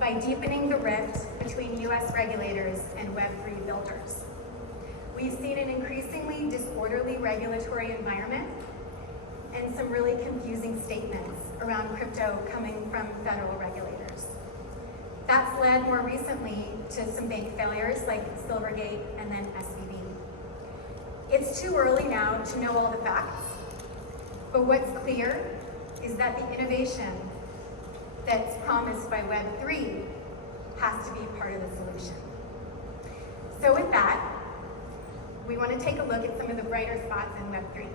by deepening the rift between US regulators and Web3 builders. We've seen an increasingly disorderly regulatory environment and some really confusing statements around crypto coming from federal regulators. That's led more recently to some bank failures like Silvergate and then SVB. It's too early now to know all the facts, but what's clear is that the innovation that's promised by Web3 has to be part of the solution. So with that, we want to take a look at some of the brighter spots in Web3.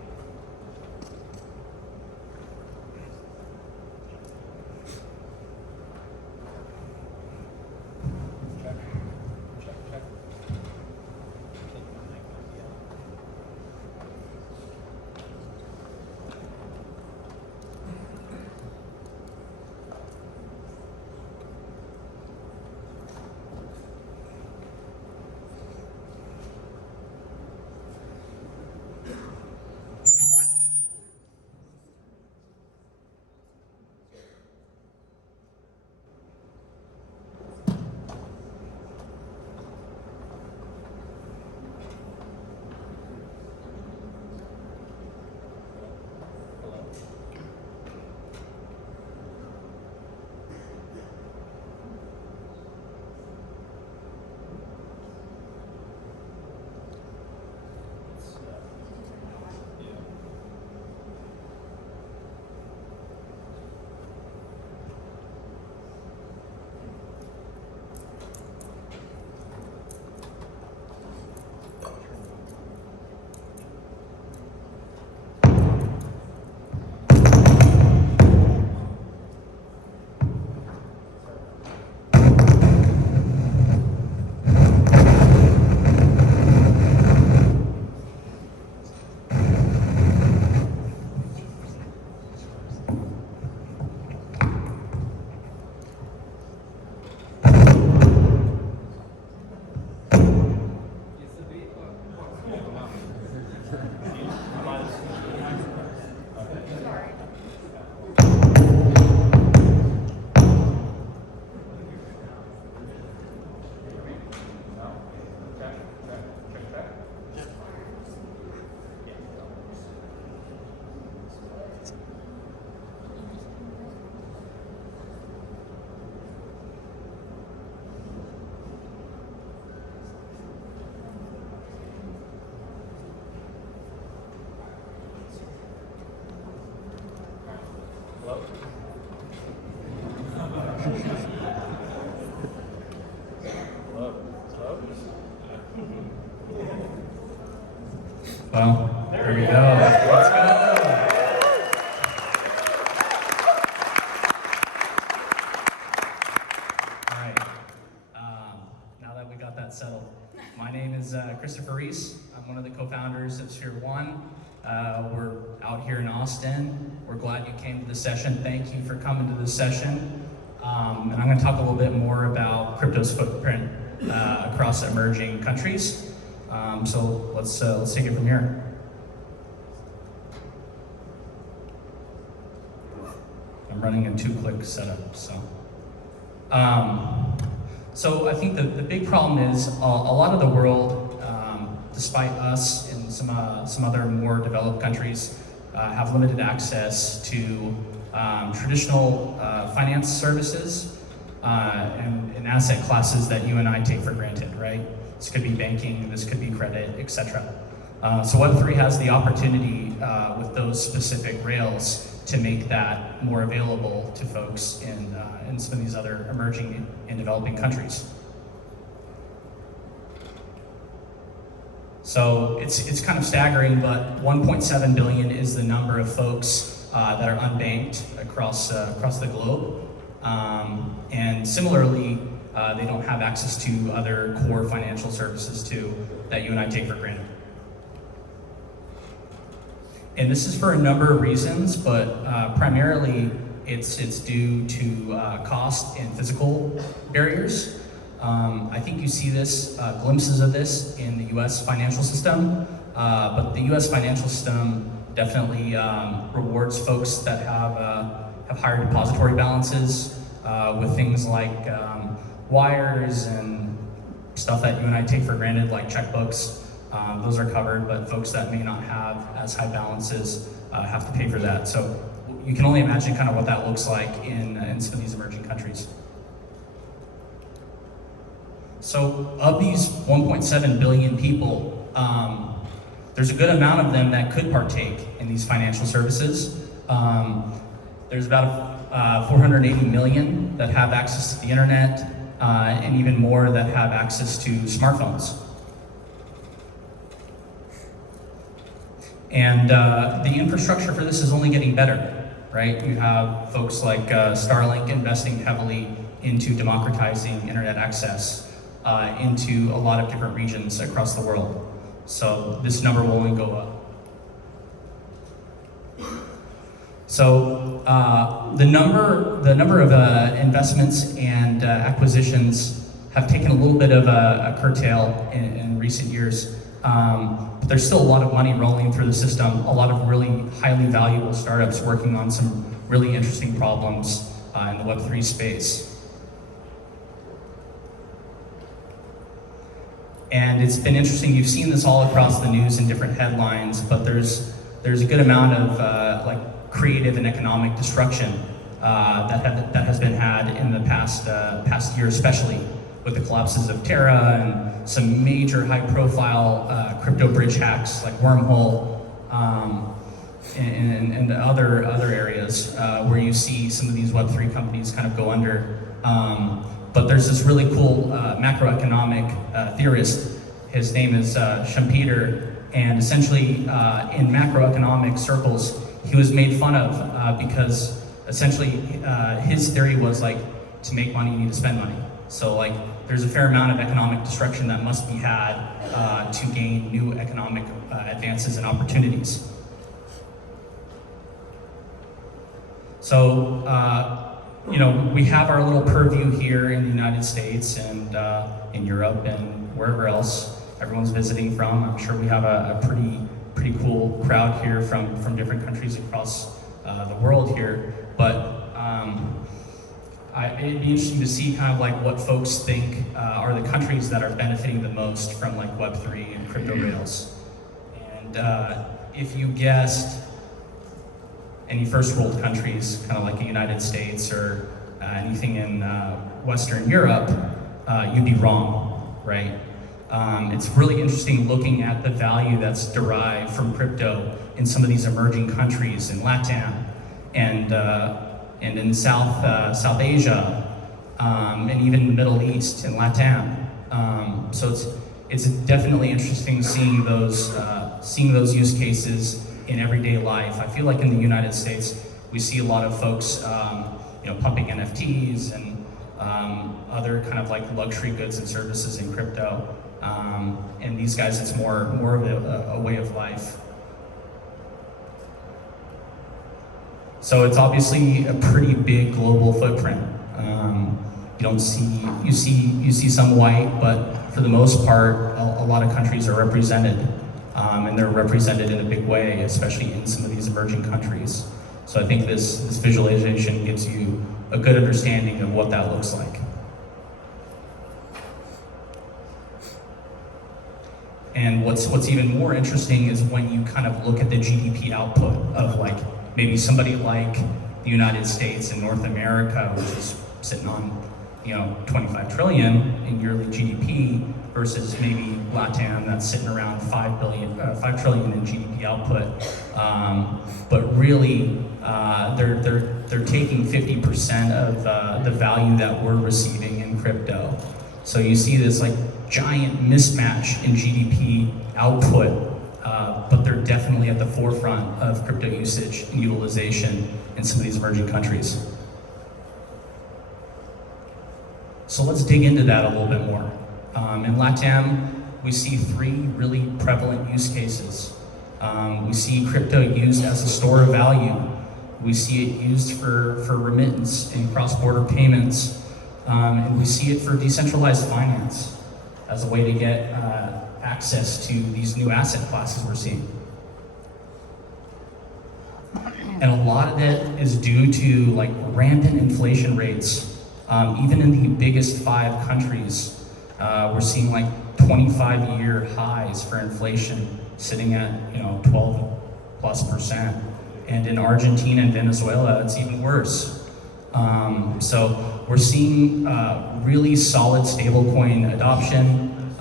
Well, there we go. Let's go. All right. Now that we got that settled, my name is Christopher Ries. I'm one of the co-founders of Sphere One. We're out here in Austin. We're glad you came to the session. Thank you for coming to the session. And I'm going to talk a little bit more about crypto's footprint across emerging countries. So let's take it from here. I'm running a 2-click setup, so. So I think the big problem is a lot of the world, despite us and some other more developed countries, have limited access to traditional finance services and asset classes that you and I take for granted, right? This could be banking, this could be credit, etc. So Web3 has the opportunity with those specific rails to make that more available to folks in some of these other emerging and developing countries. So it's kind of staggering, but 1.7 billion is the number of folks that are unbanked across the globe. And similarly, they don't have access to other core financial services too that you and I take for granted. And this is for a number of reasons, but primarily it's due to cost and physical barriers. I think you see this, glimpses of this in the US financial system, but the US financial system definitely rewards folks that have higher depository balances, with things like wires and stuff that you and I take for granted, like checkbooks. Those are covered, but folks that may not have as high balances have to pay for that. So you can only imagine kind of what that looks like in some of these emerging countries. So of these 1.7 billion people, there's a good amount of them that could partake in these financial services. There's about 480 million that have access to the internet, and even more that have access to smartphones. And the infrastructure for this is only getting better, right? You have folks like Starlink investing heavily into democratizing internet access into a lot of different regions across the world. So this number will only go up. So the number of investments and acquisitions have taken a little bit of a curtail in recent years. But there's still a lot of money rolling through the system, a lot of really highly valuable startups working on some really interesting problems in the Web3 space. And it's been interesting, you've seen this all across the news in different headlines, but there's a good amount of like creative and economic destruction that has been had in the past year, especially with the collapses of Terra and some major high-profile crypto bridge hacks like Wormhole and other areas where you see some of these Web3 companies kind of go under. But there's this really cool macroeconomic theorist. His name is Schumpeter, and essentially in macroeconomic circles, he was made fun of because essentially his theory was like, to make money, you need to spend money. So like, there's a fair amount of economic destruction that must be had to gain new economic advances and opportunities. So, you know, we have our little purview here in the United States and in Europe and wherever else everyone's visiting from. I'm sure we have a pretty cool crowd here from different countries across the world here. But it'd be interesting to see kind of like what folks think are the countries that are benefiting the most from like Web3 and crypto rails. And if you guessed any first world countries, kind of like the United States or anything in Western Europe, you'd be wrong, right? It's really interesting looking at the value that's derived from crypto in some of these emerging countries in LATAM and in South Asia, and even the Middle East and LATAM. So it's definitely interesting seeing those use cases in everyday life. I feel like in the United States, we see a lot of folks, you know, pumping NFTs and other kind of like luxury goods and services in crypto. And these guys, it's more of a way of life. So it's obviously a pretty big global footprint. You see some white, but for the most part, a lot of countries are represented. And they're represented in a big way, especially in some of these emerging countries. So I think this visualization gives you a good understanding of what that looks like. And what's even more interesting is when you kind of look at the GDP output of like maybe somebody like the United States and North America, which is sitting on 25 trillion in yearly GDP, versus maybe LATAM that's sitting around 5 trillion in GDP output. But really, they're taking 50% of the value that we're receiving in crypto. So you see this like giant mismatch in GDP output, but they're definitely at the forefront of crypto usage and utilization in some of these emerging countries. So let's dig into that a little bit more. In LATAM, we see 3 really prevalent use cases. We see crypto used as a store of value. We see it used for remittance and cross-border payments. And we see it for decentralized finance as a way to get access to these new asset classes we're seeing. And a lot of it is due to like rampant inflation rates Even in the biggest 5 countries, we're seeing like 25-year highs for inflation, sitting at 12+%. And in Argentina and Venezuela, it's even worse. So we're seeing really solid stablecoin adoption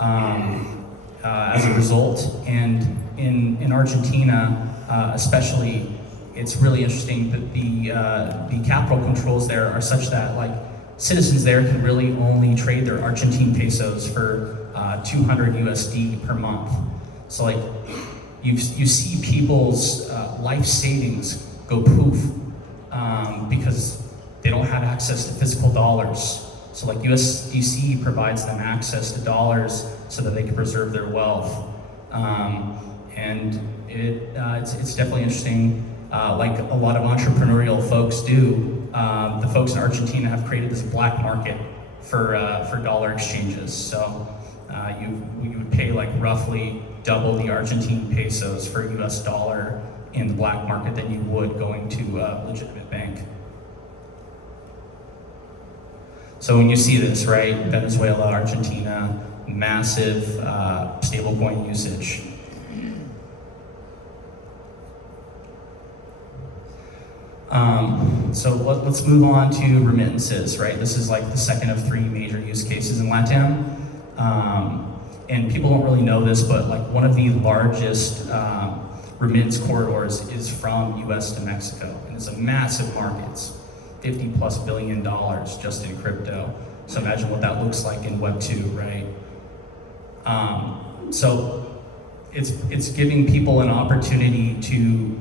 as a result. And in Argentina, especially, it's really interesting that the capital controls there are such that like citizens there can really only trade their Argentine pesos for 200 USD per month. So like you see people's life savings go poof because they don't have access to physical dollars. So like USDC provides them access to dollars so that they can preserve their wealth. And it's definitely interesting. Like a lot of entrepreneurial folks do, the folks in Argentina have created this black market for dollar exchanges. So you would pay like roughly double the Argentine pesos for a US dollar in the black market than you would going to a legitimate bank. So when you see this, right, Venezuela, Argentina, massive stablecoin usage. So let's move on to remittances, right? This is like the second of 3 major use cases in LATAM. And people don't really know this, but like one of the largest remittance corridors is from US to Mexico. And it's a massive market. It's $50+ billion just in crypto. So imagine what that looks like in Web2, right? So it's giving people an opportunity to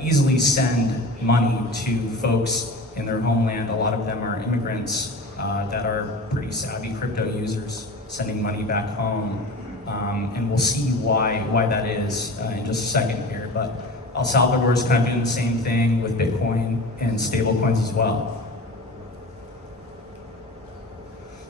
easily send money to folks in their homeland. A lot of them are immigrants that are pretty savvy crypto users sending money back home. And we'll see why that is in just a second here. But El Salvador is kind of doing the same thing with Bitcoin and stablecoins as well.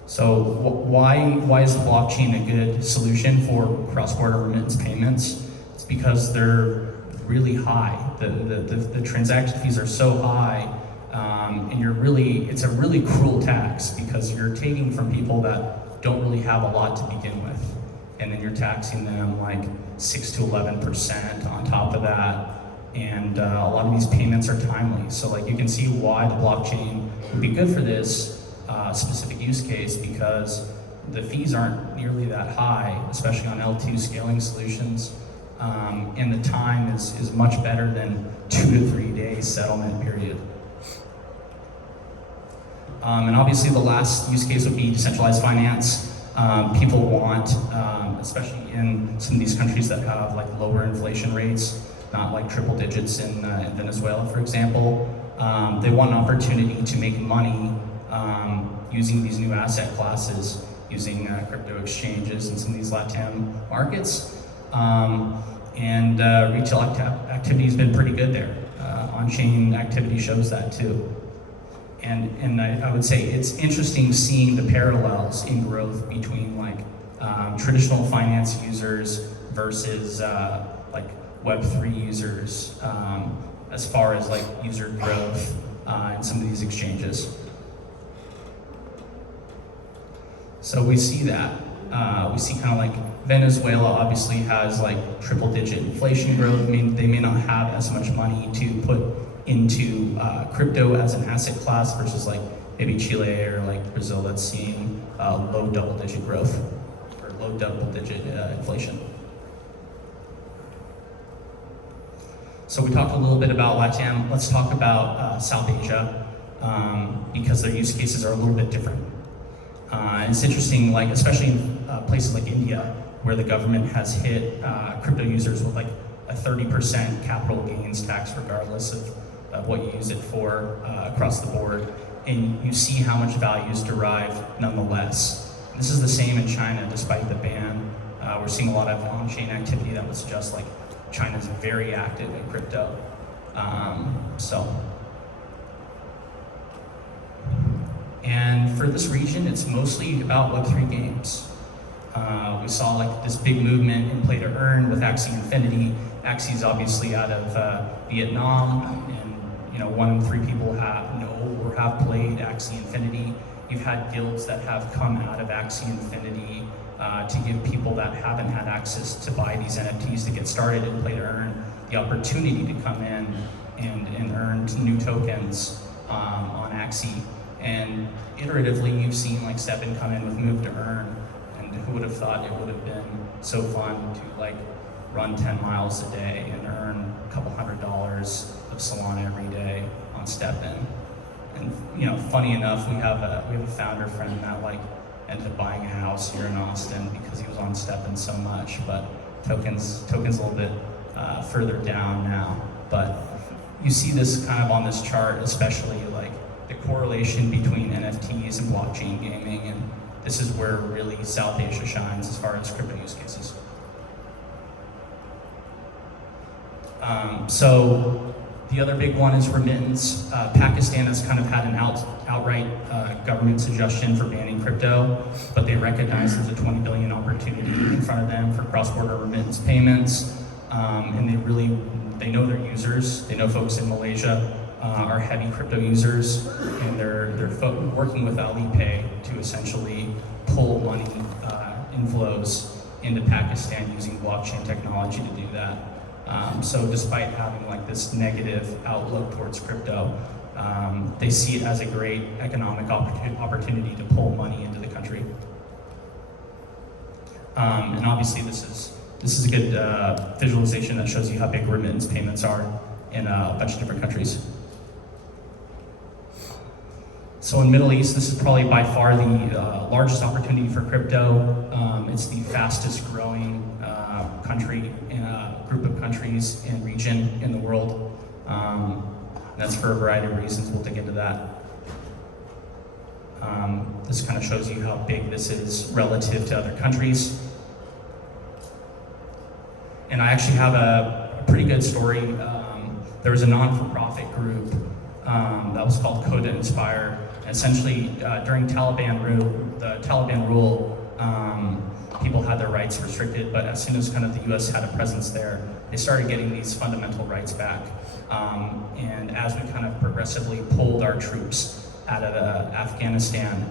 So why is the blockchain a good solution for cross-border remittance payments? It's because they're really high. The transaction fees are so high, and it's a really cruel tax because you're taking from people that don't really have a lot to begin with, and then you're taxing them like 6 to 11% on top of that. And a lot of these payments are timely. So like you can see why the blockchain would be good for this specific use case, because the fees aren't nearly that high, especially on L2 scaling solutions. And the time is much better than 2 to 3 day settlement period. And obviously the last use case would be decentralized finance. People want, especially in some of these countries that have like lower inflation rates, not like triple digits in Venezuela, for example. They want an opportunity to make money using these new asset classes, using crypto exchanges in some of these LATAM markets. And retail activity has been pretty good there. On-chain activity shows that too. And I would say it's interesting seeing the parallels in growth between like traditional finance users versus like Web3 users as far as like user growth in some of these exchanges. So we see that. We see kind of like Venezuela obviously has like triple-digit inflation growth. I mean, they may not have as much money to put into crypto as an asset class versus like maybe Chile or like Brazil that's seeing low double-digit growth or low double-digit inflation. So we talked a little bit about LATAM. Let's talk about South Asia because their use cases are a little bit different. And it's interesting, like especially in places like India, where the government has hit crypto users with like a 30% capital gains tax, regardless of what you use it for across the board. And you see how much value is derived nonetheless. This is the same in China, despite the ban. We're seeing a lot of on-chain activity that was just like China's very active in crypto. And for this region, it's mostly about Web3 games. We saw like this big movement in play to earn with Axie Infinity. Axie is obviously out of Vietnam, and 1 in 3 people know or have played Axie Infinity. you've had guilds that have come out of Axie Infinity to give people that haven't had access to buy these NFTs to get started and play to earn the opportunity to come in and earn new tokens on Axie. And iteratively, you've seen like STEPN come in with Move to Earn, and who would have thought it would have been so fun to like run 10 miles a day and earn a couple $100s of Solana every day on STEPN. And you know, funny enough, we have a founder friend that like ended up buying a house here in Austin because he was on STEPN so much. But tokens a little bit further down now. But you see this kind of on this chart, especially like the correlation between NFTs and blockchain gaming, and this is where really South Asia shines as far as crypto use cases. So the other big one is remittance. Pakistan has kind of had an outright government suggestion for banning crypto, but they recognize there's a 20 billion opportunity in front of them for cross-border remittance payments, and they know their users. They know folks in Malaysia are heavy crypto users, and they're working with Alipay to essentially pull money inflows into Pakistan using blockchain technology to do that. So despite having like this negative outlook towards crypto, they see it as a great economic opportunity to pull money into the country. And obviously this is a good visualization that shows you how big remittance payments are in a bunch of different countries. So in Middle East, this is probably by far the largest opportunity for crypto. It's the fastest growing country in a group of countries and region in the world. That's for a variety of reasons. We'll dig into that. This kind of shows you how big this is relative to other countries. And I actually have a pretty good story. There was a non-for-profit group that was called Coda Inspire. Essentially, during the Taliban rule, people had their rights restricted, but as soon as kind of the US had a presence there, they started getting these fundamental rights back. And as we kind of progressively pulled our troops out of Afghanistan,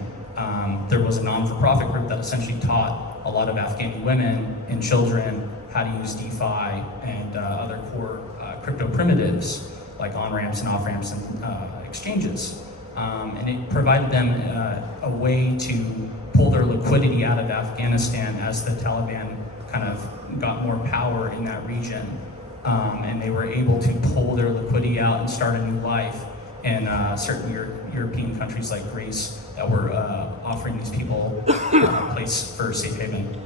there was a non-for-profit group that essentially taught a lot of Afghani women and children how to use DeFi and other core crypto primitives, like on-ramps and off-ramps and exchanges. And it provided them a way to pull their liquidity out of Afghanistan as the Taliban kind of got more power in that region. And they were able to pull their liquidity out and start a new life in certain European countries like Greece that were offering these people a place for safe haven.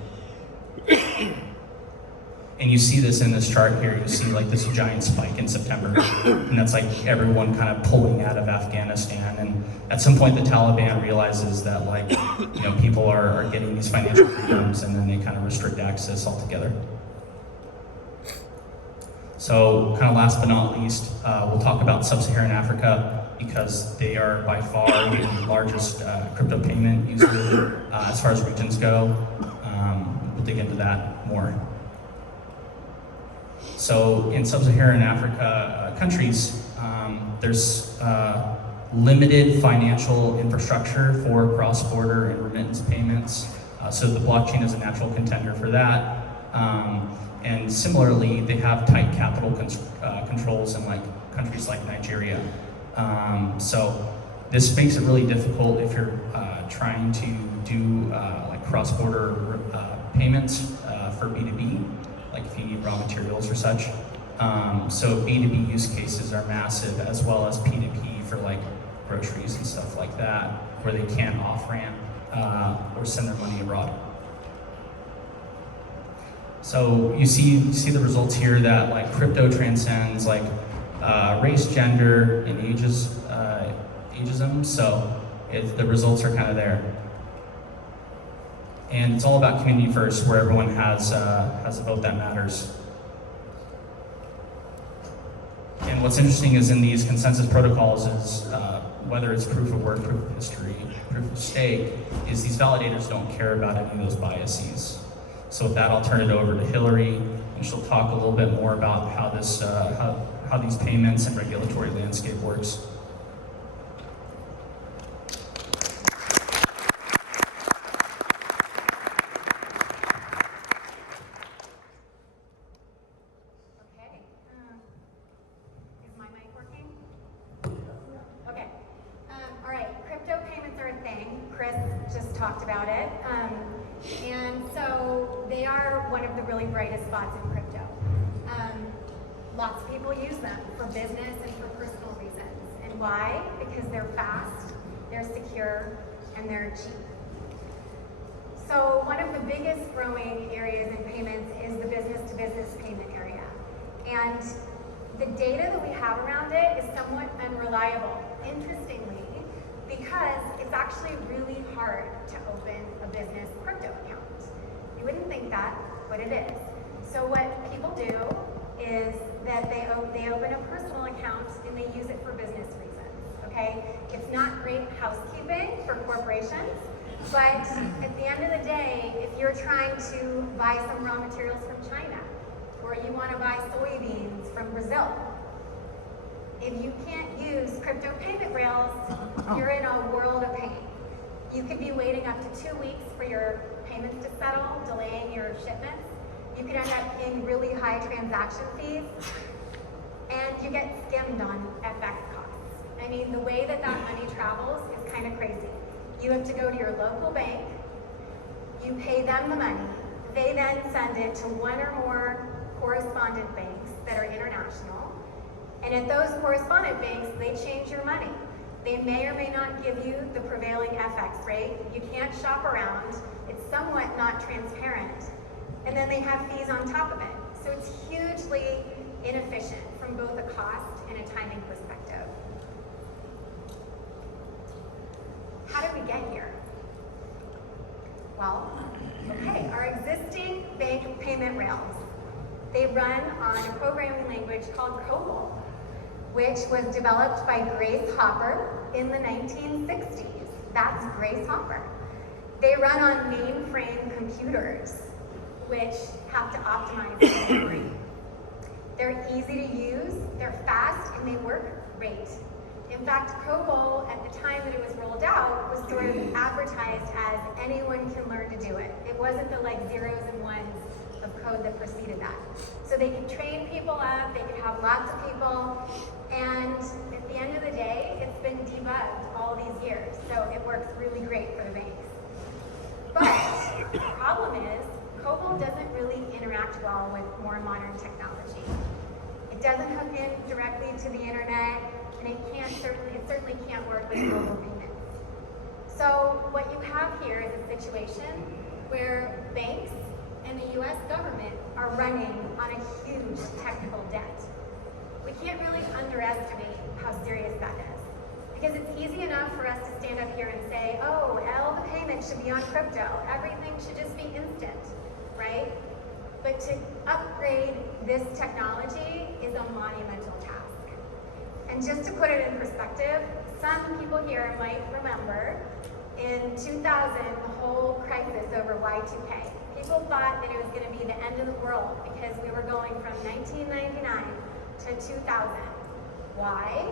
And you see this in this chart here. You see like this giant spike in September, and that's like everyone kind of pulling out of Afghanistan. And at some point, the Taliban realizes that like, you know, people are getting these financial freedoms, and then they kind of restrict access altogether. So, kind of last but not least, we'll talk about Sub-Saharan Africa because they are by far the largest crypto payment user as far as regions go. We'll dig into that more. So in Sub-Saharan Africa countries, there's limited financial infrastructure for cross-border and remittance payments. So the blockchain is a natural contender for that. And similarly, they have tight capital controls in like countries like Nigeria. So this makes it really difficult if you're trying to do like cross-border payments for B2B. Like if you need raw materials or such. So B2B use cases are massive, as well as P2P for like groceries and stuff like that, where they can't off-ramp or send their money abroad. So you see the results here that like crypto transcends like race, gender, and ageism. So the results are kind of there. And it's all about community first, where everyone has a vote that matters. And what's interesting is in these consensus protocols is whether it's proof of work, proof of history, proof of stake, is these validators don't care about any of those biases. So with that, I'll turn it over to Hilary, and she'll talk a little bit more about how this how these payments and regulatory landscape works. just talked about it. And so they are one of the really brightest spots in crypto. Lots of people use them for business and for personal reasons. And why? Because they're fast, they're secure, and they're cheap. So one of the biggest growing areas in payments is the business-to-business payment area. And the data that we have around it is somewhat unreliable, interestingly, because it's actually really hard to open a business crypto account. You wouldn't think that, but it is. So what people do is that they open a personal account and they use it for business reasons, okay? It's not great housekeeping for corporations, but at the end of the day, if you're trying to buy some raw materials from China, or you want to buy soybeans from Brazil, if you can't use crypto payment rails, you're in a world of pain. You could be waiting up to 2 weeks for your payments to settle, delaying your shipments. You could end up paying really high transaction fees, and you get skimmed on FX costs. I mean, the way that money travels is kind of crazy. You have to go to your local bank, you pay them the money, they then send it to one or more correspondent banks that are international, and at those correspondent banks, they change your money. They may or may not give you the prevailing FX rate. You can't shop around. It's somewhat not transparent. And then they have fees on top of it. So it's hugely inefficient from both a cost and a timing perspective. How did we get here? Well, okay, our existing bank payment rails, they run on a programming language called COBOL, which was developed by Grace Hopper in the 1960s. That's Grace Hopper. They run on mainframe computers, which have to optimize the memory. They're easy to use, they're fast, and they work great. In fact, COBOL, at the time that it was rolled out, was sort of advertised as anyone can learn to do it. It wasn't the like zeros and ones of code that preceded that. So they could train people up, they could have lots of people, and at the end of the day, it's been debugged all these years, so it works really great for the banks. But the problem is, COBOL doesn't really interact well with more modern technology. It doesn't hook in directly to the internet, and it certainly can't work with mobile payments. So what you have here is a situation where banks and the US government are running on a huge technical debt. We can't really underestimate how serious that is. Because it's easy enough for us to stand up here and say, oh, all the payments should be on crypto. Everything should just be instant, right? But to upgrade this technology is a monumental task. And just to put it in perspective, some people here might remember in 2000, the whole crisis over Y2K. People thought that it was going to be the end of the world because we were going from 1999 to 2000. Why?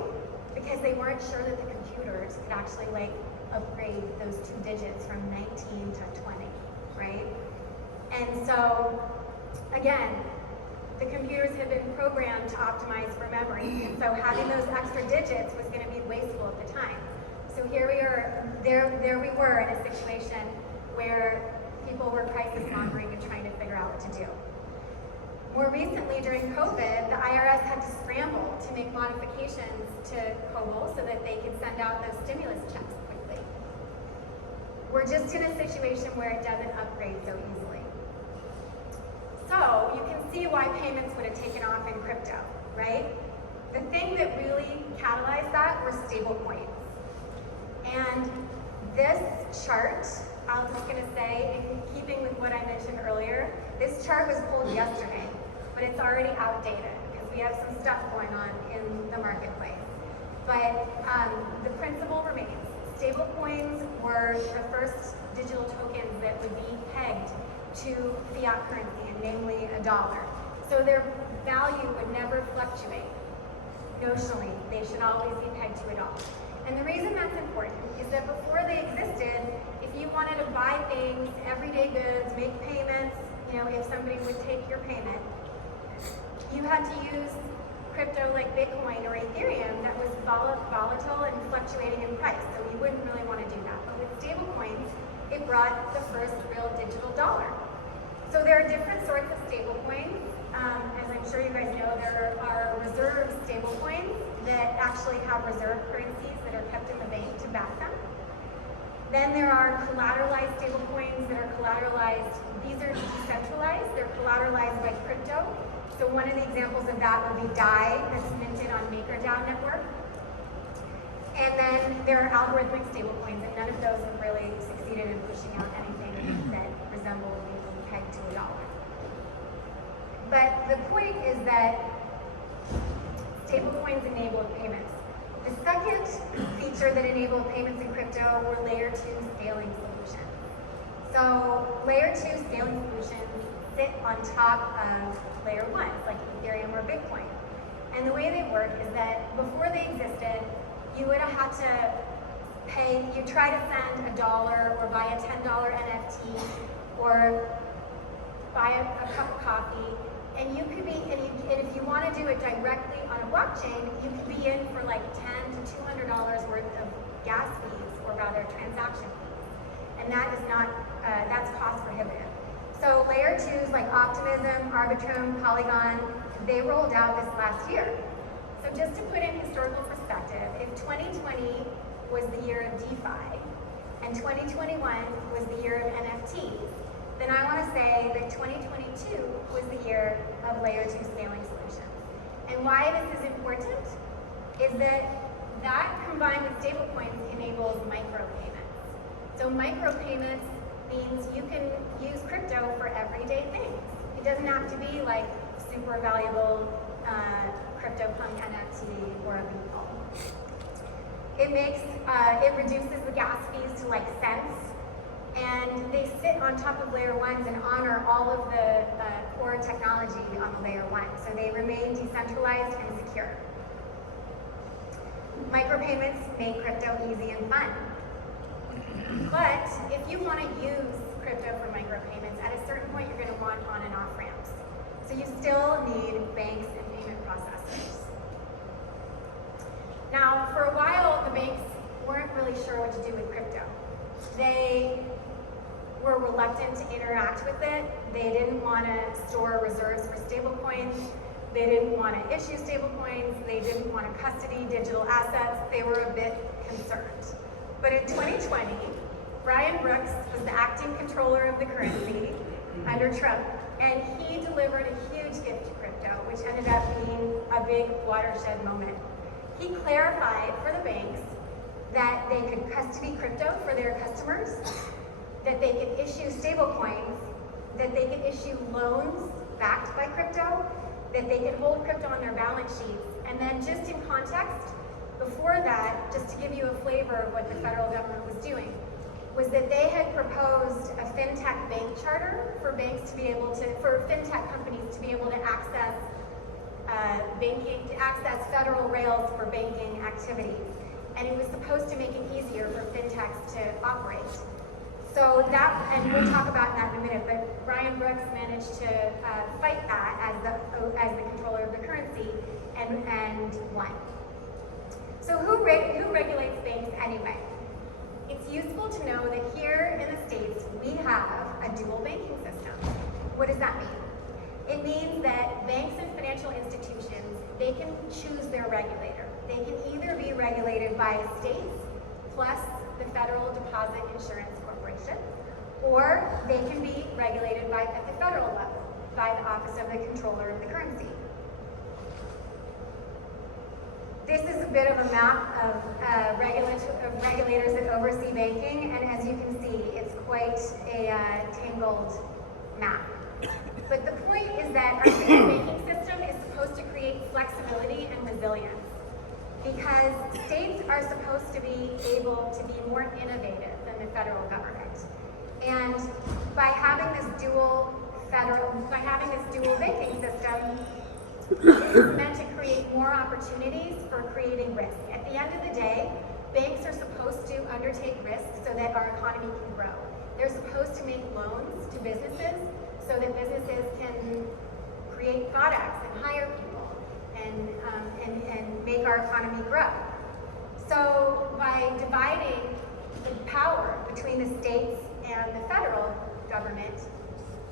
Because they weren't sure that the computers could actually upgrade those 2 digits from 19 to 20, right? And so, again, the computers had been programmed to optimize for memory, and so having those extra digits was going to be wasteful at the time. So here we are, there we were in a situation where people were crisis monitoring and trying to figure out what to do. More recently, during COVID, the IRS had to scramble to make modifications to COBOL so that they could send out those stimulus checks quickly. We're just in a situation where it doesn't upgrade so easily. So you can see why payments would have taken off in crypto, right? The thing that really catalyzed that were stable coins. And this chart, I'm just gonna say, in keeping with what I mentioned earlier, this chart was pulled yesterday, but it's already outdated because we have some stuff going on in the marketplace. But the principle remains. Stable coins were the first digital tokens that would be pegged to fiat currency, and namely $1. So their value would never fluctuate. Notionally, they should always be pegged to $1. And the reason that's important is that before they existed, if you wanted to buy things, everyday goods, make payments, if somebody would take your payment, you had to use crypto like Bitcoin or Ethereum that was volatile and fluctuating in price. So you wouldn't really want to do that. But with stable coins, brought the first real digital dollar. So there are different sorts of stablecoins. As I'm sure you guys know, there are reserve stablecoins that actually have reserve currencies that are kept in the bank to back them. Then there are collateralized stablecoins that are collateralized. These are decentralized. They're collateralized by crypto. So one of the examples of that would be DAI, that's minted on MakerDAO network. And then there are algorithmic stablecoins, and none of those have really succeeded in pushing out anything that resembles being pegged to a dollar. But the point is that stablecoins enable payments. The second feature that enabled payments in crypto were layer 2 scaling solutions. So layer 2 scaling solutions sit on top of layer 1, like Ethereum or Bitcoin. And the way they work is that before they existed, you would have had to pay, you try to send $1 or buy a $10 NFT or buy a cup of coffee, and you could be, and if you want to do it directly on a blockchain, you could be in for like $10 to $200 worth of gas fees, or rather transaction fees. And that is not, that's cost prohibitive. So layer 2s like Optimism, Arbitrum, Polygon, they rolled out this last year. So just to put in historical perspective, if 2020 was the year of DeFi and 2021 was the year of NFTs, then I want to say that 2022 was the year of layer 2 scaling solutions. And why this is important is that combined with stablecoins enables micropayments. So micropayments means you can use crypto for everyday things. It doesn't have to be like super valuable CryptoPunk NFT or a beetle. It reduces the gas fees to like cents, and they sit on top of layer 1s and honor all of the core technology on layer 1. So they remain decentralized and secure. Micropayments make crypto easy and fun. But if you want to use crypto for micropayments, at a certain point you're going to want on and off ramps. So you still need banks and payment processors. Now, for a while, the banks weren't really sure what to do with crypto. They were reluctant to interact with it. They didn't want to store reserves for stablecoins. They didn't want to issue stablecoins. They didn't want to custody digital assets. They were a bit concerned. But in 2020, Brian Brooks was the acting controller of the currency under Trump, and he delivered a huge gift to crypto, which ended up being a big watershed moment. He clarified for the banks that they could custody crypto for their customers, that they could issue stablecoins, that they could issue loans backed by crypto, that they could hold crypto on their balance sheets. And then just in context, before that, just to give you a flavor of what the federal government was doing, was that they had proposed a fintech bank charter for banks to be able to, for fintech companies to be able to access banking, to access federal rails for banking activities. And it was supposed to make it easier for fintechs to operate. So that, and we'll talk about that in a minute, but Brian Brooks managed to fight that as the controller of the currency and won. So who regulates banks anyway? It's useful to know that here in the States, we have a dual banking system. What does that mean? It means that banks and financial institutions, they can choose their regulator. They can either be regulated by states plus the Federal Deposit Insurance Corporation, or they can be regulated at the federal level by the Office of the Controller of the Currency. This is a bit of a map of regulators that oversee banking, and as you can see, it's quite a tangled map. But the point is that our banking system is supposed to create flexibility and resilience, because states are supposed to be able to be more innovative than the federal government. And by having this dual banking system, it's meant to create more opportunities for creating risk. At the end of the day, banks are supposed to undertake risk so that our economy can grow. They're supposed to make loans to businesses so that businesses can create products and hire people and make our economy grow. So by dividing the power between the states and the federal government,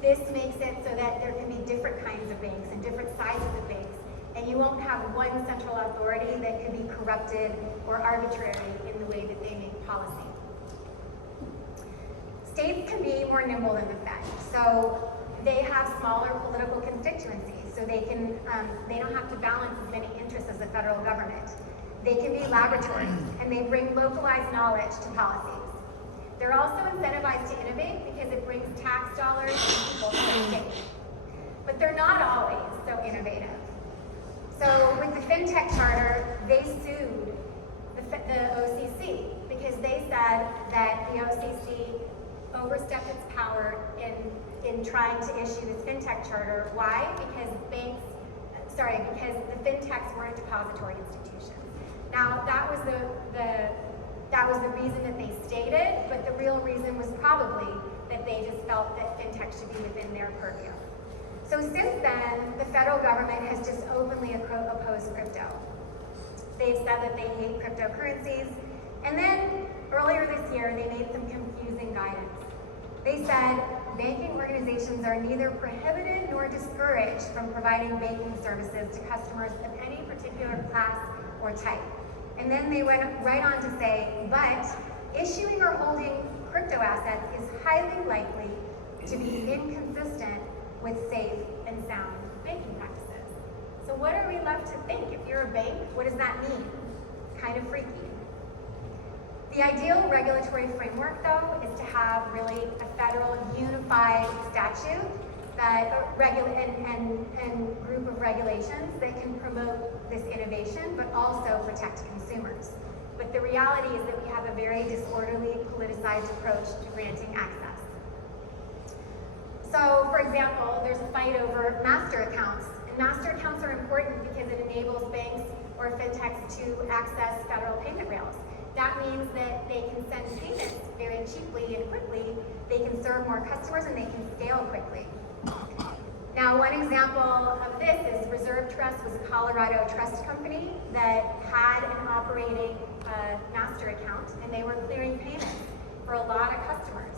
this makes it so that there can be different kinds of banks and different sizes of banks, and you won't have one central authority that can be corrupted or arbitrary in the way that they make policy. States can be more nimble than the Fed, so they have smaller political constituencies, so they don't have to balance as many interests as the federal government. They can be laboratories, and they bring localized knowledge to policies. They're also incentivized to innovate because it brings tax dollars and people to the state. But they're not always so innovative. So with the FinTech charter, they sued the OCC because they said that the OCC overstepped its power in trying to issue this FinTech charter. Why? Because because the FinTechs weren't depository institutions. Now, that was the reason that they stated, but the real reason was probably that they just felt that FinTech should be within their purview. So since then, the federal government has just openly opposed crypto. They've said that they hate cryptocurrencies, and then earlier this year, they made some confusing guidance. They said banking organizations are neither prohibited nor discouraged from providing banking services to customers of any particular class or type. And then they went right on to say, but issuing or holding crypto assets is highly likely to be inconsistent with safe and sound banking practices. So what are we left to think? If you're a bank, what does that mean? Kind of freaky. The ideal regulatory framework, though, is to have really a federal unified statute that and group of regulations that can promote this innovation, but also protect consumers. But the reality is that we have a very disorderly, politicized approach to granting access. So, for example, there's a fight over master accounts. And master accounts are important because it enables banks or fintechs to access federal payment rails. That means that they can send payments very cheaply and quickly, they can serve more customers, and they can scale quickly. Now, one example of this is Reserve Trust was a Colorado trust company that had an operating master account, and they were clearing payments for a lot of customers.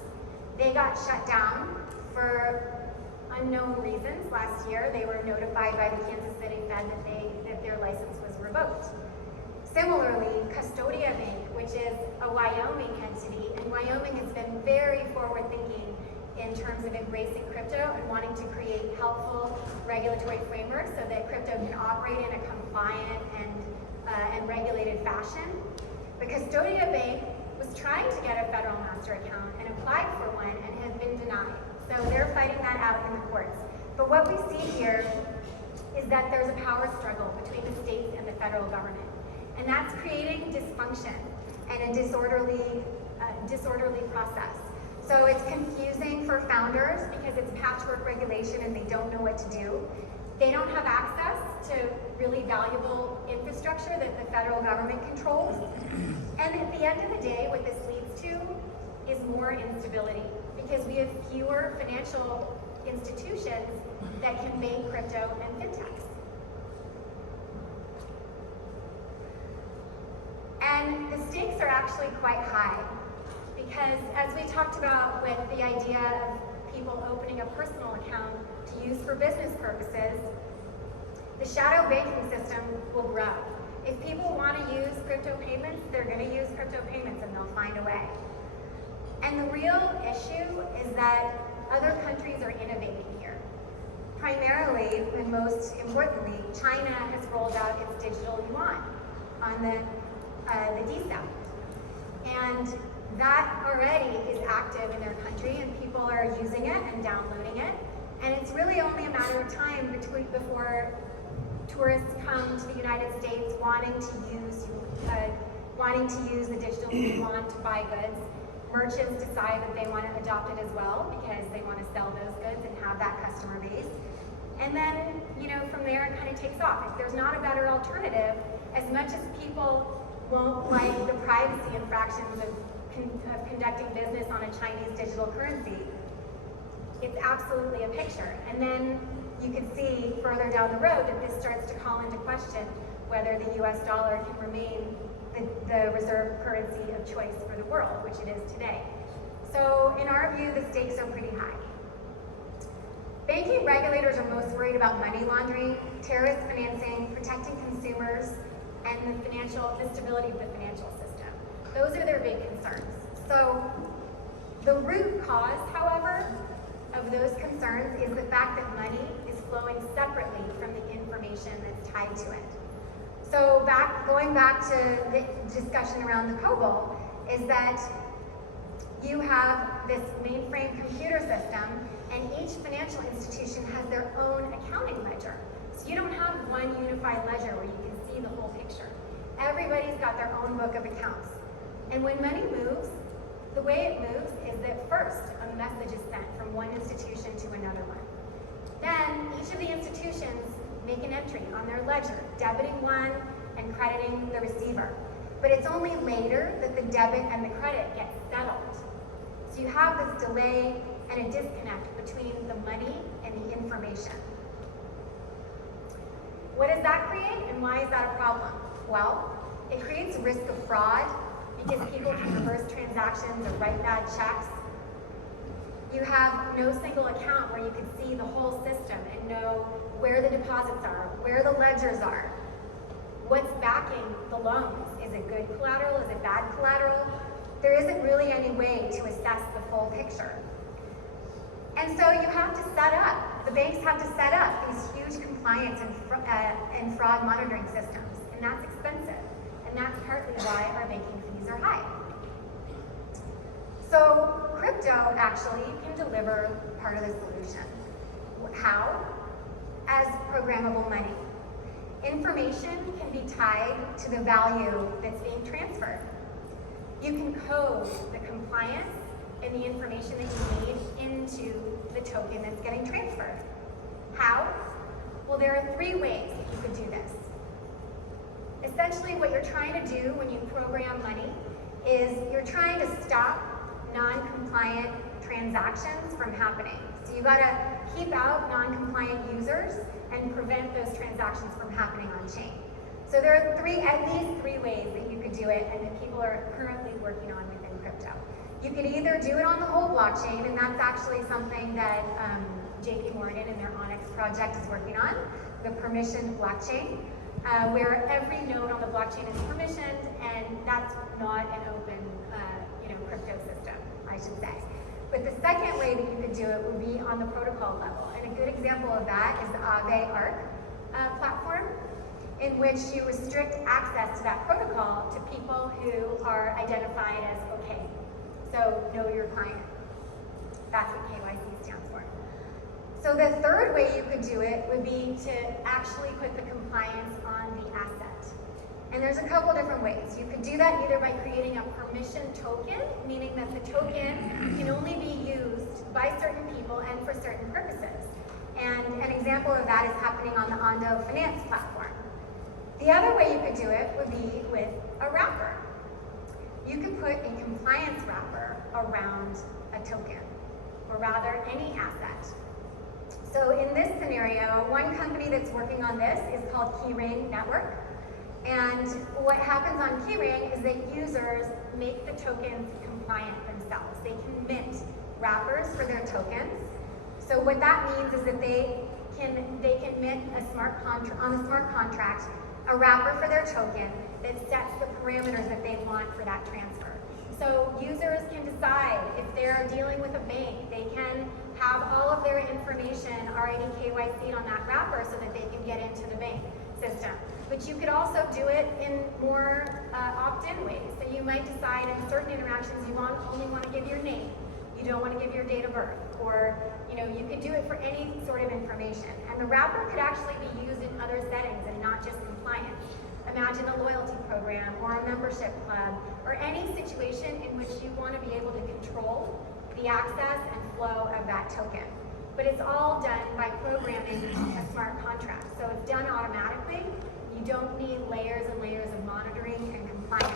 They got shut down for unknown reasons last year. They were notified by the Kansas City Fed that their license was revoked. Similarly, Custodia Bank, which is a Wyoming entity, and Wyoming has been very forward-thinking in terms of embracing crypto and wanting to create helpful regulatory frameworks so that crypto can operate in a compliant and regulated fashion. The Custodia Bank was trying to get a federal master account and applied for one and has been denied. So they're fighting that out in the courts. But what we see here is that there's a power struggle between the states and the federal government. And that's creating dysfunction and a disorderly process. So it's confusing for founders because it's patchwork regulation and they don't know what to do. They don't have access to really valuable infrastructure that the federal government controls. And at the end of the day, what this leads to is more instability because we have fewer financial institutions that can bank crypto and fintechs. And the stakes are actually quite high because as we talked about with the idea of people opening a personal account to use for business purposes, the shadow banking system will grow. If people want to use crypto payments, they're going to use crypto payments and they'll find a way. And the real issue is that other countries are innovating here. Primarily, and most importantly, China has rolled out its digital yuan on the DSAP. And that already is active in their country and people are using it and downloading it. And it's really only a matter of time before tourists come to the United States wanting to use the digital yuan to buy goods. Merchants decide that they want to adopt it as well because they want to sell those goods and have that customer base. And then, from there it kind of takes off. If there's not a better alternative, as much as people won't like the privacy infractions of conducting business on a Chinese digital currency, it's absolutely a picture. And then you can see further down the road that this starts to call into question whether the US dollar can remain the reserve currency of choice for the world, which it is today. So in our view, the stakes are pretty high. Banking regulators are most worried about money laundering, terrorist financing, protecting consumers, and the stability of the financial system. Those are their big concerns. So the root cause, however, of those concerns is the fact that money is flowing separately from the information that's tied to it. So going back to the discussion around the COBOL, is that you have this mainframe computer system, and each financial institution has their own accounting ledger. So you don't have one unified ledger where you can see the whole picture. Everybody's got their own book of accounts. And when money moves, the way it moves is that first, a message is sent from one institution to another one. Then, each of the institutions make an entry on their ledger, debiting one and crediting the receiver. But it's only later that the debit and the credit get settled. So you have this delay and a disconnect between the money and the information. What does that create, and why is that a problem? Well, it creates a risk of fraud because people can reverse transactions or write bad checks. You have no single account where you can see the whole system and know where the deposits are, where the ledgers are, what's backing the loans. Is it good collateral? Is it bad collateral? There isn't really any way to assess the full picture. And so you have to set up, the banks have to set up these huge compliance and fraud monitoring systems, and that's expensive. And that's partly why our banking fees are high. So crypto actually can deliver part of the solution. How? As programmable money. Information can be tied to the value that's being transferred. You can code the compliance and the information that you need into the token that's getting transferred. How? Well, there are 3 ways that you could do this. Essentially, what you're trying to do when you program money is you're trying to stop non-compliant transactions from happening. So you gotta keep out non-compliant users and prevent those transactions from happening on chain. So there are at least three ways that you could do it and that people are currently working on within crypto. You could either do it on the whole blockchain, and that's actually something that JP Morgan and their Onyx project is working on, the permissioned blockchain, where every node on the blockchain is permissioned, and that's not an open crypto system, I should say. But the second way that you could do it would be on the protocol level. And a good example of that is the Aave Arc platform, in which you restrict access to that protocol to people who are identified as okay. So know your client. That's what KYC stands for. So the third way you could do it would be to actually put the compliance on the asset. And there's a couple different ways. You could do that either by creating a permission token, meaning that the token can only be used by certain people and for certain purposes. And an example of that is happening on the Ondo Finance platform. The other way you could do it would be with a wrapper. You could put a compliance wrapper around a token, or rather any asset. So in this scenario, one company that's working on this is called Keyring Network. And what happens on Keyring is that users make the tokens compliant themselves. They can mint wrappers for their tokens. So what that means is that they can mint on a smart contract a wrapper for their token that sets the parameters that they want for that transfer. So users can decide if they're dealing with a bank, they can have all of their information already KYC'd on that wrapper so that they can get into the bank system. But you could also do it in more opt-in ways. So you might decide in certain interactions you only want to give your name. You don't want to give your date of birth. Or you could do it for any sort of information. And the wrapper could actually be used in other settings and not just compliance. Imagine a loyalty program or a membership club or any situation in which you want to be able to control the access and flow of that token. But it's all done by programming a smart contract. So it's done automatically. You don't need layers and layers of monitoring and compliance.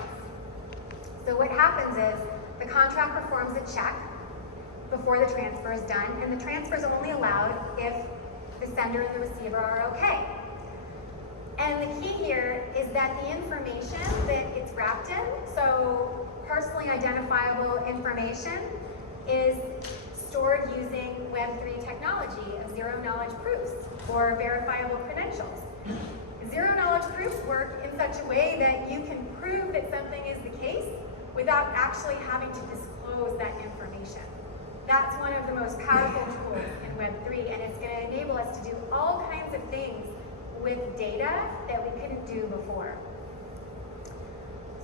So what happens is the contract performs a check before the transfer is done, and the transfer is only allowed if the sender and the receiver are okay. And the key here is that the information that it's wrapped in, so personally identifiable information, is stored using Web3 technology of zero-knowledge proofs or verifiable credentials. Zero-knowledge proofs work in such a way that you can prove that something is the case without actually having to disclose that information. That's one of the most powerful tools in Web3, and it's going to enable us to do all kinds of things with data that we couldn't do before.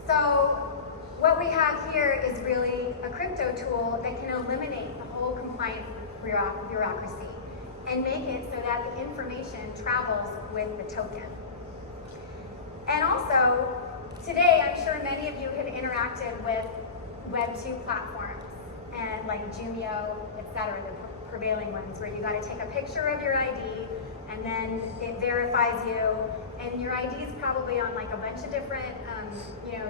So what we have here is really a crypto tool that can eliminate the whole compliance bureaucracy and make it so that the information travels with the token. And also, today I'm sure many of you have interacted with Web2 platforms and like Jumio, etc., the prevailing ones, where you got to take a picture of your ID and then it verifies you, and your ID is probably on like a bunch of different,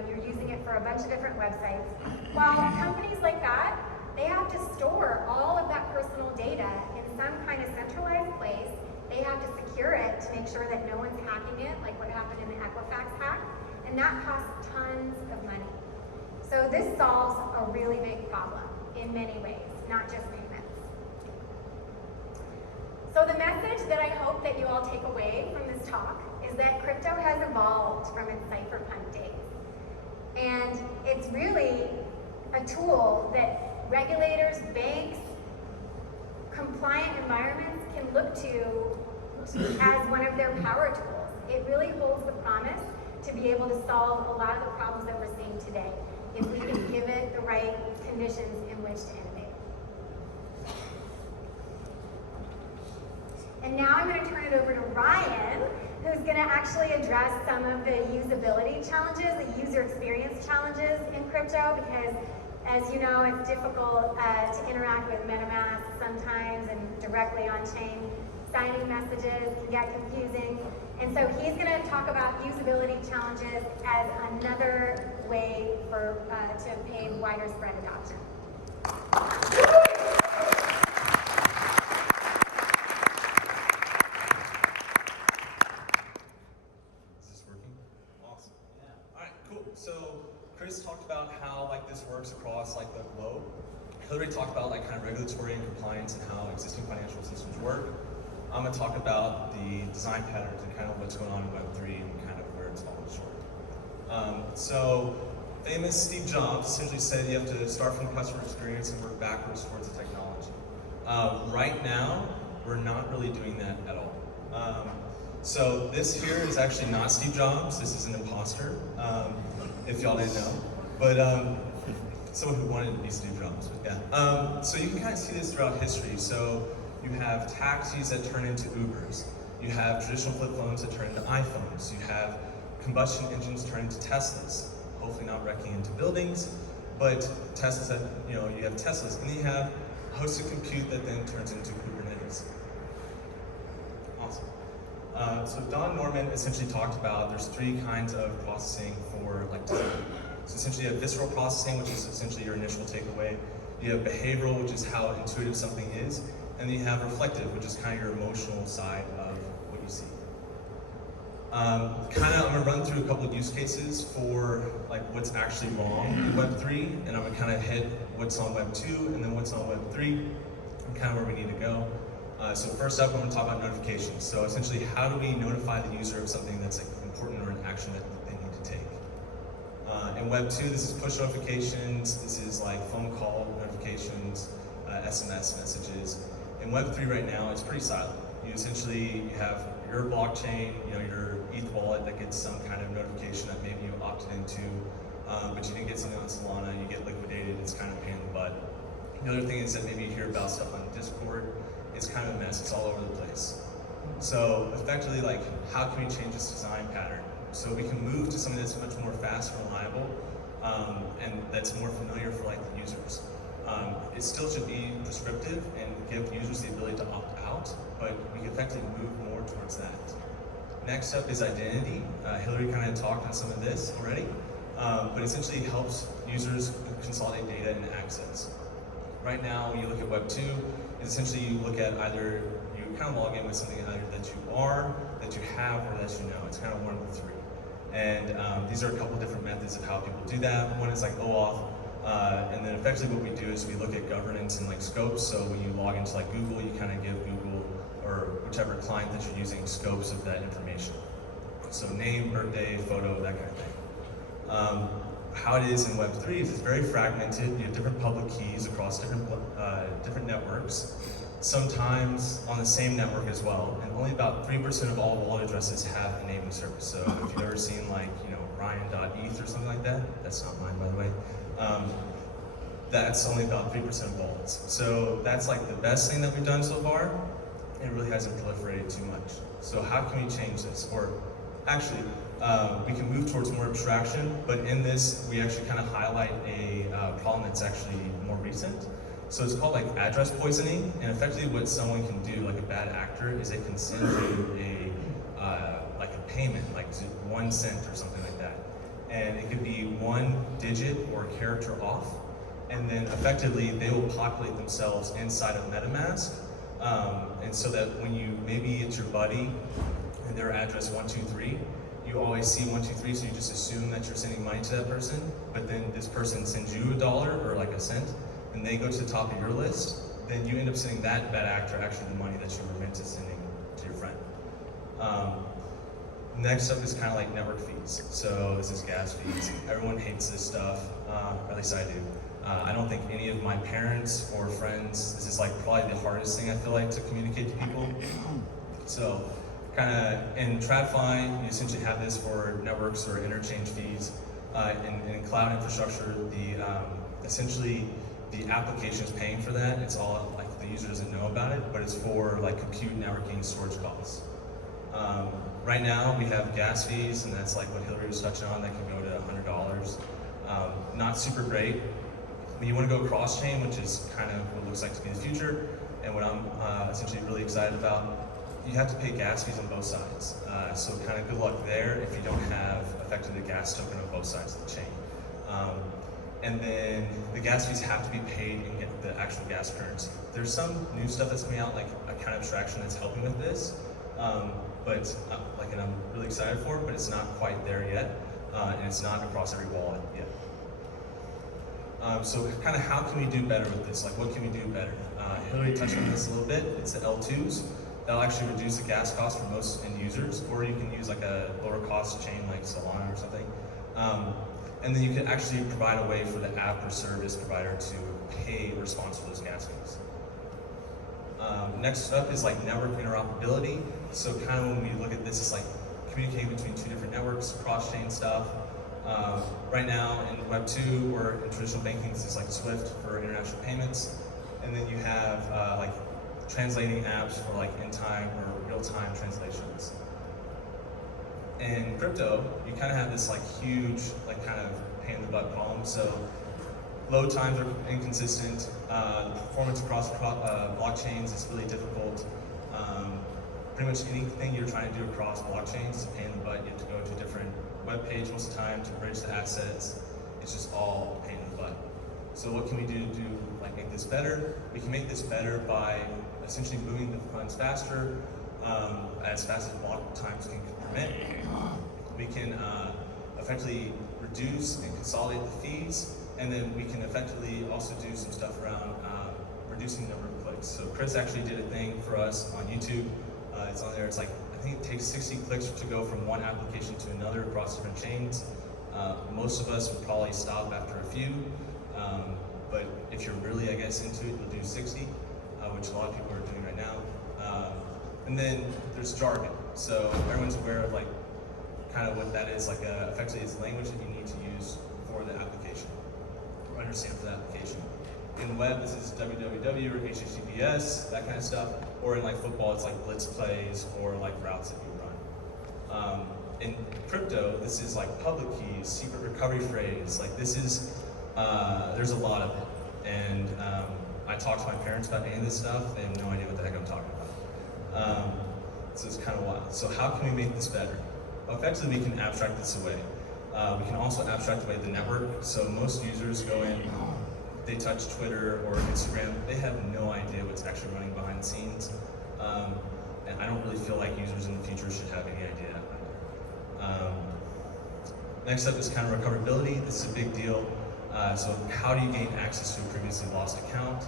you're using it for a bunch of different websites. While companies like that, they have to store all of that personal data in some kind of centralized place. They have to secure it to make sure that no one's hacking it, like what happened in the Equifax hack, and that costs tons of money. So this solves a really big problem in many ways, not just payments. So the message that I hope that you all take away from this talk is that crypto has evolved from its cypherpunk days. And it's really a tool that regulators, banks, compliant environments can look to as one of their power tools. It really holds the promise to be able to solve a lot of the problems that we're seeing today if we can give it the right conditions in which to innovate. And now I'm going to turn it over to Ryan, who's going to actually address some of the usability challenges, the user experience challenges in crypto, because as you know, it's difficult to interact with MetaMask sometimes and directly on-chain. Signing messages can get confusing. And so he's going to talk about usability challenges as another way for to pave wider spread adoption. Is this working? Awesome. Yeah. All right, cool. So Chris talked about how this works across the globe. Hilary talked about kind of regulatory and compliance and how existing financial systems work. I'm going to talk about the design patterns and kind of what's going on in Web3 and kind of where it's falling short. So famous Steve Jobs essentially said you have to start from the customer experience and work backwards towards the technology. Right now, we're not really doing that at all. So this here is actually not Steve Jobs. This is an imposter, if y'all didn't know. But someone who wanted to be Steve Jobs, but yeah. So you can kind of see this throughout history. So you have taxis that turn into Ubers. You have traditional flip phones that turn into iPhones. You have combustion engines turn into Teslas. Hopefully not wrecking into buildings, but Teslas that, you have Teslas. And then you have hosted compute that then turns into Kubernetes. Awesome. So Don Norman essentially talked about there's three kinds of processing for design. So essentially you have visceral processing, which is essentially your initial takeaway. You have behavioral, which is how intuitive something is. And then you have reflective, which is kind of your emotional side of what you see. I'm gonna run through a couple of use cases for what's actually wrong in Web3, and I'm gonna kind of hit what's on Web2 and then what's on Web3, and kind of where we need to go. So first up, I'm gonna talk about notifications. So essentially, how do we notify the user of something that's important or an action that they need to take? In Web2, this is push notifications, this is phone call notifications, SMS messages. In Web3 right now, it's pretty silent. You have your blockchain, your ETH wallet that gets some kind of notification that maybe you opted into, but you didn't get something on Solana, you get liquidated, it's kind of a pain in the butt. The other thing is that maybe you hear about stuff on Discord, it's kind of a mess, it's all over the place. So effectively, how can we change this design pattern? So we can move to something that's much more fast and reliable, and that's more familiar for the users. It still should be prescriptive and give users the ability to opt out, but we can effectively move more towards that. Next up is identity. Hilary kind of talked on some of this already, but essentially helps users consolidate data and access. Right now, when you look at Web2, essentially you look at either, you kind of log in with something either that you are, that you have, or that you know. It's kind of one of the three. And these are a couple different methods of how people do that. One is OAuth. And then effectively what we do is we look at governance and like scopes. So when you log into like Google, you kind of give Google or whichever client that you're using scopes of that information. So name, birthday, photo, that kind of thing. How it is in Web3 is it's very fragmented. You have different public keys across different networks, sometimes on the same network as well. And only about 3% of all wallet addresses have a naming service. So if you've ever seen like, Ryan.eth or something like that, that's not mine by the way, that's only about 3% of wallets. So that's like the best thing that we've done so far. It really hasn't proliferated too much. So how can we change this? Or actually, we can move towards more abstraction, but in this, we actually kind of highlight a problem that's actually more recent. So it's called like address poisoning, and effectively what someone can do, like a bad actor, is they can send you like a payment, like 1 cent or something like that. And it could be 1 digit or a character off, and then effectively they will populate themselves inside of MetaMask, and so that when maybe it's your buddy and their address 123, you always see 123, so you just assume that you're sending money to that person, but then this person sends you $1 or like a cent, and they go to the top of your list, then you end up sending that bad actor actually the money that you were meant to sending to your friend. Next up is kind of like network fees. So this is gas fees. Everyone hates this stuff, or at least I do. I don't think any of my parents or friends, this is like probably the hardest thing I feel like to communicate to people. So kind of in TradFi, you essentially have this for networks or interchange fees. In cloud infrastructure, essentially the application is paying for that. It's all like the user doesn't know about it, but it's for like compute, networking, storage costs. Right now we have gas fees, and that's like what Hilary was touching on. That can go to $100. Not super great. When you want to go cross-chain, which is kind of what looks like to be the future, and what I'm essentially really excited about, you have to pay gas fees on both sides. So kind of good luck there if you don't have effectively the gas token on both sides of the chain. And then the gas fees have to be paid and get the actual gas currency. There's some new stuff that's coming out, like account abstraction that's helping with this, and I'm really excited for it, but it's not quite there yet, and it's not across every wallet yet. So kind of how can we do better with this? Like what can we do better? Hilary touched on this a little bit. It's the L2s. That'll actually reduce the gas cost for most end users, or you can use like a lower cost chain like Solana or something. And then you can actually provide a way for the app or service provider to pay response for those gas fees. Next up is like network interoperability. So kind of when we look at this, it's like communicating between two different networks, cross-chain stuff. Right now in Web2 or in traditional banking, this is like Swift for international payments. And then you have like translating apps for like in-time or real-time translations. In crypto, you kind of have this like huge, like kind of pain in the butt problem. So load times are inconsistent. The performance across blockchains is really difficult. Pretty much anything you're trying to do across blockchains is a pain in the butt. You have to go to a different web page most of the time to bridge the assets. It's just all a pain in the butt. So what can we do to like make this better? We can make this better by essentially moving the funds faster, as fast as block times can permit. We can effectively reduce and consolidate the fees, and then we can effectively also do some stuff around reducing the number of clicks. So Chris actually did a thing for us on YouTube. It's on there. It's like, I think it takes 60 clicks to go from one application to another across different chains. Most of us would probably stop after a few, but if you're really, I guess, into it, you'll do 60, which a lot of people are doing right now. And then there's jargon. So everyone's aware of like kind of what that is. Like effectively, it's language that you need to use for the application, or understand for the application. In web, this is www or HTTPS, that kind of stuff. Or in like football, it's like blitz plays or like routes that you run. In crypto, this is like public keys, secret recovery phrase. Like this is, there's a lot of it. And I talked to my parents about any of this stuff. They have no idea what the heck I'm talking about. So it's kind of wild. So how can we make this better? Well, effectively, we can abstract this away. We can also abstract away the network. So most users go in, they touch Twitter or Instagram, they have no idea what's actually running behind the scenes. And I don't really feel like users in the future should have any idea either. Next up is kind of recoverability. This is a big deal. So how do you gain access to a previously lost account?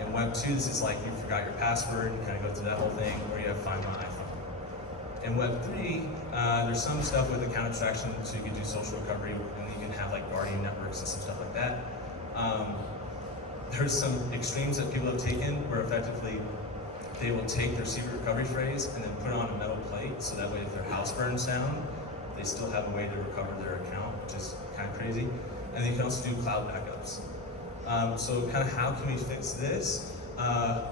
In Web 2, this is like you forgot your password, you kind of go through that whole thing, or you have Find My iPhone. In Web 3, there's some stuff with account abstraction, so you can do social recovery, and you can have like guardian networks and some stuff like that. There's some extremes that people have taken where effectively they will take their secret recovery phrase and then put it on a metal plate, so that way if their house burns down, they still have a way to recover their account, which is kind of crazy. And you can also do cloud backups. So kind of how can we fix this?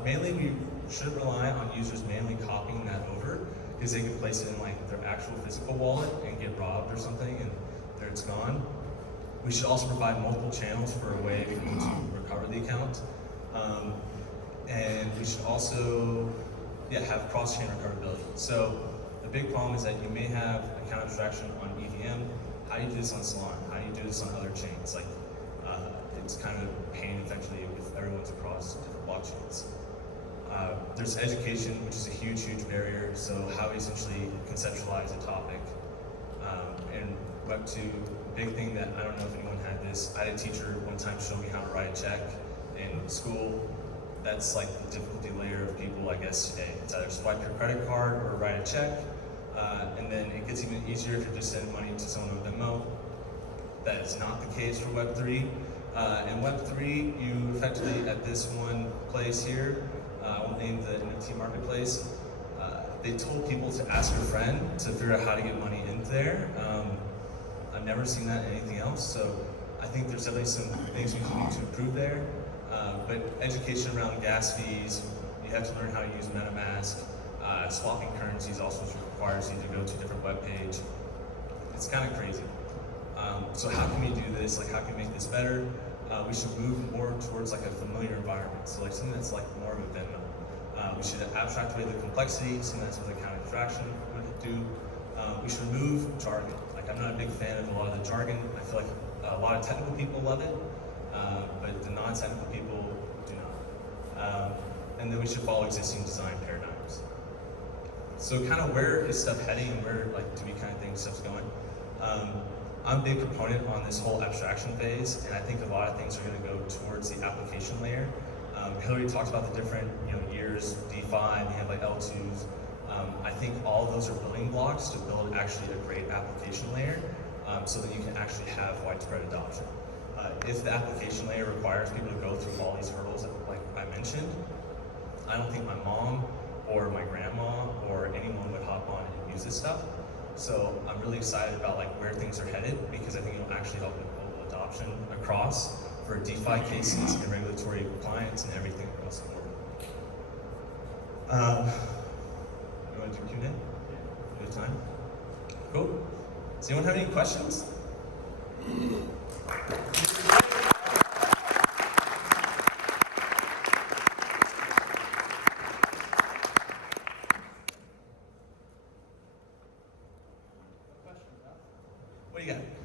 Mainly we should rely on users manually copying that over, because they can place it in like their actual physical wallet and get robbed or something, and there it's gone. We should also provide multiple channels for a way for them to recover the account. And we should also have cross-chain recoverability. So the big problem is that you may have account abstraction on EVM. How do you do this on Solana? How do you do this on other chains? Like, it's kind of a pain eventually if everyone's across different blockchains. There's education, which is a huge, huge barrier. So how we essentially conceptualize a topic. And Web 2, big thing that I don't know if anyone had this. I had a teacher one time show me how to write a check in school. That's like the difficulty layer of people, I guess, today. It's either swipe your credit card or write a check. And then it gets even easier if you're just sending money to someone with Venmo. That is not the case for Web 3. In Web 3, you effectively, at this one place here, I won't name the NFT marketplace, they told people to ask a friend to figure out how to get money into there. I've never seen that in anything else, so I think there's definitely some things we need to improve there. But education around gas fees, you have to learn how to use MetaMask. Swapping currencies also requires you to go to a different web page. It's kind of crazy. So how can we do this? Like, how can we make this better? We should move more towards like a familiar environment. So like something that's like more of a Venmo. We should abstract away the complexity, something that's with account abstraction would do. We should remove jargon. Like, I'm not a big fan of a lot of the jargon. I feel like a lot of technical people love it, but the non-technical people do not. And then we should follow existing design paradigms. So kind of where is stuff heading, and where like do we kind of think stuff's going? I'm a big proponent on this whole abstraction phase, and I think a lot of things are going to go towards the application layer. Hilary talked about the different years, DeFi, and you have like L2s. I think all of those are building blocks to build actually a great application layer, so that you can actually have widespread adoption. If the application layer requires people to go through all these hurdles that, like I mentioned, I don't think my mom or my grandma or anyone would hop on and use this stuff. So I'm really excited about like where things are headed, because I think it'll actually help with global adoption across for DeFi cases and regulatory compliance and everything across the board. You want to do Q&A? Yeah. We have time? Cool. Does anyone have any questions? What do you got?